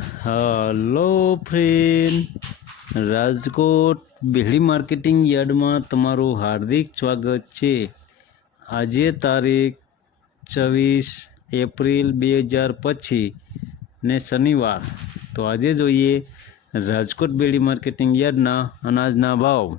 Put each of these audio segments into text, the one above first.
Hello friend Rajkot Bedi marketing યાર્ડમાં તમારું હાર્દિક સ્વાગત છે. આજે તારીખ છવ્વીસ એપ્રિલ બે હજાર પચીસ ને શનિવાર. તો આજે જોઈએ રાજકોટ બેડી માર્કેટિંગ યાર્ડના અનાજના ભાવ.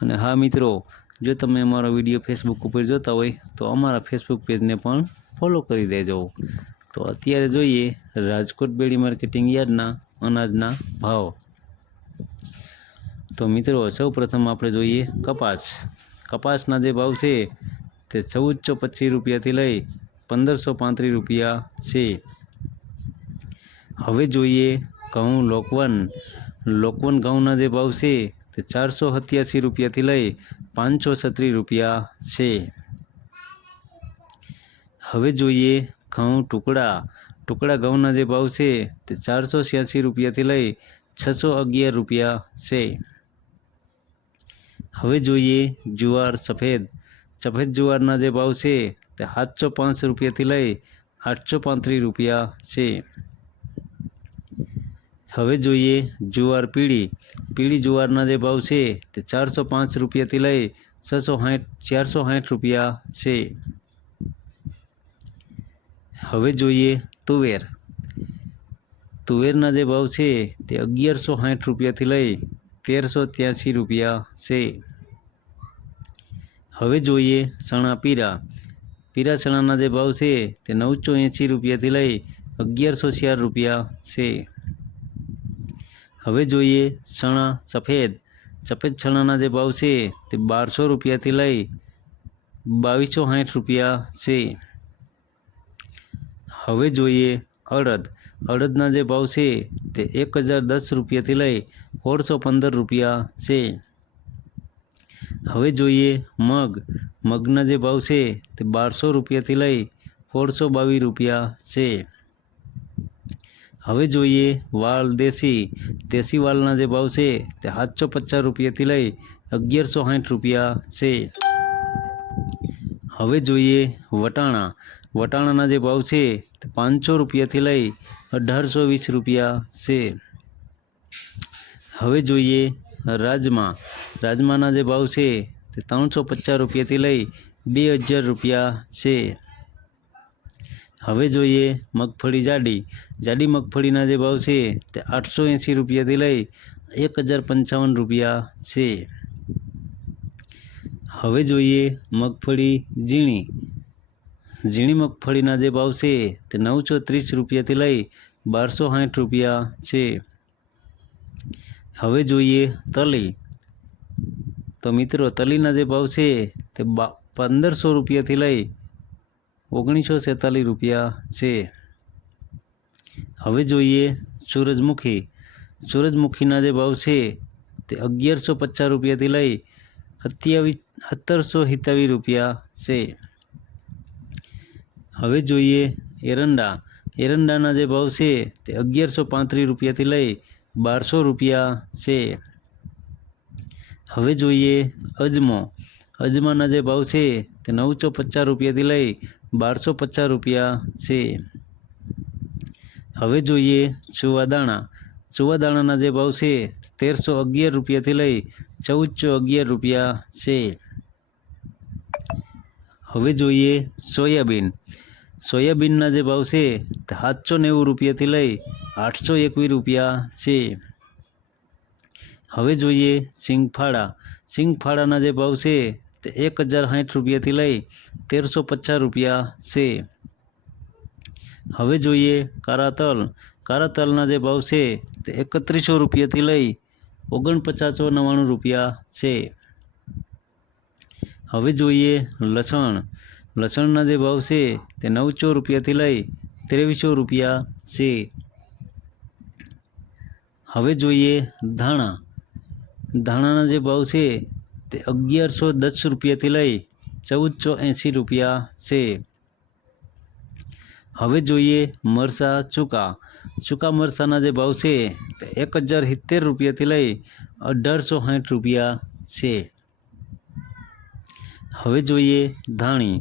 અને હા મિત્રો, જો તમે અમારો વીડિયો ફેસબુક ઉપર જોતા હોય, તો અમારા ફેસબુક પેજને પણ ફોલો કરી દેજો. તો અત્યારે જોઈએ રાજકોટ બેડી માર્કેટિંગ યાર્ડના અનાજના ભાવ. તો મિત્રો સૌ પ્રથમ આપણે જોઈએ કપાસ. કપાસના જે ભાવ છે, તે ચૌદસો પચીસ રૂપિયાથી લઈ પંદરસો પાંત્રીસ રૂપિયા છે. હવે જોઈએ ઘઉં લોકવન. લોકવન ઘઉંના જે ભાવ છે તે ચારસો સત્યાસી રૂપિયાથી લઈ પાંચસો છત્રીસ રૂપિયા છે. હવે જોઈએ ઘઉં ટુકડા. ટુકડા ઘઉંના જે ભાવ છે તે ચારસો છ્યાસી રૂપિયાથી લઈ છસો અગિયાર રૂપિયા છે. હવે જોઈએ જુવાર સફેદ. સફેદ જુવારના જે ભાવ છે તે સાતસો પાંચ રૂપિયાથી લઈ આઠસો પાંત્રીસ રૂપિયા છે. હવે જોઈએ જુવાર પીળી. પીળી જુવારના જે ભાવ છે તે ચારસો પાંચ રૂપિયાથી લઈ છસો સાઠ ચારસો સાઠ રૂપિયા છે. હવે જોઈએ તુવેર. તુવેરના જે ભાવ છે તે અગિયારસો સાઠ રૂપિયાથી લઈ તેરસો ત્યાંસી રૂપિયા છે. હવે જોઈએ ચણા પીરા. પીરા ચણાના જે ભાવ છે તે નવસો એંસી રૂપિયાથી લઈ અગિયારસો ચાર રૂપિયા છે. હવે જોઈએ ચણા સફેદ. સફેદ ચણાના જે ભાવ છે તે બારસો રૂપિયાથી લઈ બાવીસો સાઠ રૂપિયા છે. હવે જોઈએ અડદ. અડદના જે ભાવ છે તે એક હજાર દસ રૂપિયાથી લઈ સોળસો પંદર રૂપિયા છે. હવે જોઈએ મગ. મગના જે ભાવ છે તે બારસો રૂપિયાથી લઈ સોળસો બાવીસ રૂપિયા છે. હવે જોઈએ વાલ દેશી. દેશી વાલના જે ભાવ છે તે સાતસો પચાસ રૂપિયાથી લઈ અગિયારસો સાઠ રૂપિયા છે. હવે જોઈએ વટાણા. વટાણાના જે ભાવ છે તે પાંચસો રૂપિયાથી લઈ અઢારસો વીસ રૂપિયા છે. હવે જોઈએ રાજમા. રાજમાના જે ભાવ છે તે ત્રણસો પચાસ રૂપિયાથી લઈ બે હજાર રૂપિયા છે. હવે જોઈએ મગફળી જાડી. જાડી મગફળીના જે ભાવ છે તે આઠસો એંસી રૂપિયાથી લઈ એક હજાર પંચાવન રૂપિયા છે. હવે જોઈએ મગફળી ઝીણી. ઝીણી મગફળીના જે ભાવ છે તે નવસો ત્રીસ રૂપિયાથી લઈ બારસો સાઠ રૂપિયા છે. હવે જોઈએ તલી. તો મિત્રો તલીના જે ભાવ છે તે બા પંદરસો રૂપિયાથી લઈ ઓગણીસો છેતાલીસ રૂપિયા છે. હવે જોઈએ સૂરજમુખી. સૂરજમુખીના જે ભાવ છે તે અગિયારસો પચાસ રૂપિયાથી લઈ સત્યાવીસ, સત્તરસો સિત્તાવીસ રૂપિયા છે. હવે જોઈએ એરંડા. એરંડાના જે ભાવ છે તે અગિયારસો પાંત્રીસ રૂપિયાથી લઈ બારસો રૂપિયા છે. હવે જોઈએ અજમો. અજમાના જે ભાવ છે તે નવસો પચાસ રૂપિયાથી લઈ બારસો પચાસ રૂપિયા છે. હવે જોઈએ ચુવાદાણા ચુવાદાણાના જે ભાવ છે, તેરસો અગિયાર રૂપિયાથી લઈ ચૌદસો અગિયાર રૂપિયા છે. હવે જોઈએ સોયાબીન. સોયાબીનના જે ભાવ છે, સાતસો નેવું રૂપિયાથી લઈ આઠસો એકવીસ રૂપિયા છે. હવે જોઈએ સિંગફાળા. સિંગફાળાના જે ભાવ છે તે એક હજાર સાઠ રૂપિયાથી લઈ તેરસો પચાસ રૂપિયા છે. હવે જોઈએ કારા તલ કારા તલના જે ભાવ છે તે એકત્રીસો રૂપિયાથી લઈ ઓગણપચાસો નવ્વાણું રૂપિયા છે. હવે જોઈએ લસણ. લસણના જે ભાવ છે તે નવસો રૂપિયાથી લઈ ત્રેવીસો રૂપિયા છે. હવે જોઈએ ધાણા. ધાણાના જે ભાવ છે તે અગિયારસો દસ રૂપિયાથી લઈ ચૌદસો એંસી રૂપિયા છે. હવે જોઈએ મરસા ચૂકા. ચૂકા મરસાના જે ભાવ છે તે એક હજાર સિત્તેર રૂપિયાથી લઈ અઢારસો સાઠ રૂપિયા છે. હવે જોઈએ ધાણી.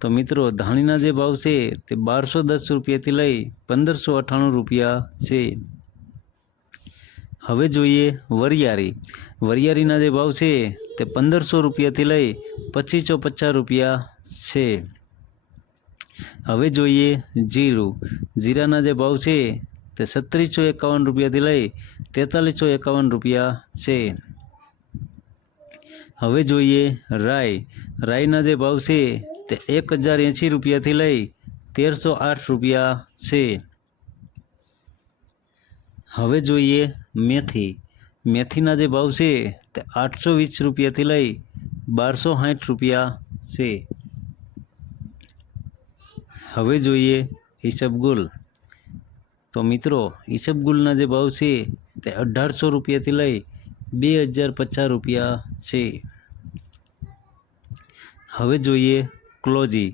તો મિત્રો, ધાણીના જે ભાવ છે તે બારસો દસ રૂપિયાથી લઈ પંદરસો અઠ્ઠાણું રૂપિયા છે. હવે જોઈએ વરિયાળી. વરિયાળીના જે ભાવ છે તે પંદરસો રૂપિયાથી લઈ પચીસો પચાસ રૂપિયા છે. હવે જોઈએ જીરું. જીરાના જે ભાવ છે તે સત્રીસો એકાવન રૂપિયાથી લઈ તેતાલીસો એકાવન રૂપિયા છે. હવે જોઈએ રાઈ. રાઈના જે ભાવ છે તે એક હજાર એંસી રૂપિયાથી લઈ તેરસો આઠ રૂપિયા છે. હવે જોઈએ મેથી. મેથીના જે ભાવ છે તે આઠસો વીસ રૂપિયાથી લઈ બારસો સાઠ રૂપિયા છે. હવે જોઈએ ઈસબગુલ તો મિત્રો ઈસબગુલના જે ભાવ છે તે અઢારસો રૂપિયાથી લઈ બે હજાર પચાસ રૂપિયા છે. હવે જોઈએ ક્લોજી.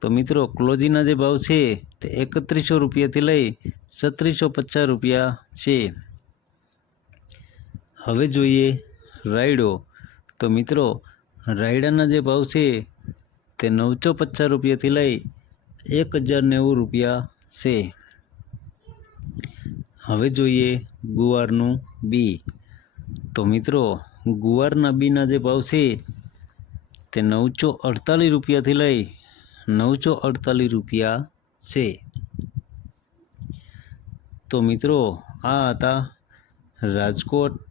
તો મિત્રો, ક્લોજીના જે ભાવ છે તે એકત્રીસો રૂપિયાથી લઈ સત્રીસો પચાસ રૂપિયા છે. હવે જોઈએ રાયડો. તો મિત્રો, રાયડાના જે ભાવ છે તે નવસો પચાસ રૂપિયાથી લઈ એક હજાર નેવું રૂપિયા છે. હવે જોઈએ ગુવારનું બી. તો મિત્રો, ગુવારના બીના જે ભાવ છે તે નવસો અડતાલીસ રૂપિયાથી લઈ નવસો અડતાલીસ રૂપિયા છે. તો મિત્રો, આ હતા રાજકોટ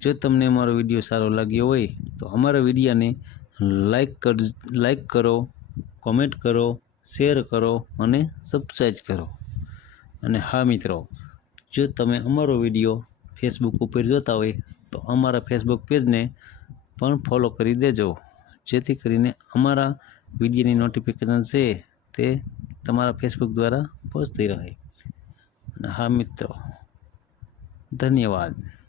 જો તમને અમારો વીડિયો સારો લાગ્યો હોય, તો અમારા વિડીયાને લાઈક કર, લાઈક કરો, કોમેન્ટ કરો, શેર કરો અને સબસ્ક્રાઈબ કરો. અને હા મિત્રો, જો તમે અમારો વીડિયો ફેસબુક ઉપર જોતા હોય, તો અમારા ફેસબુક પેજને પણ ફોલો કરી દેજો. જેથી કરીને અમારા વિડીયોની નોટિફિકેશન છે, તે તમારા ફેસબુક દ્વારા પહોંચતી રહે. અને હા મિત્રો, ધન્યવાદ.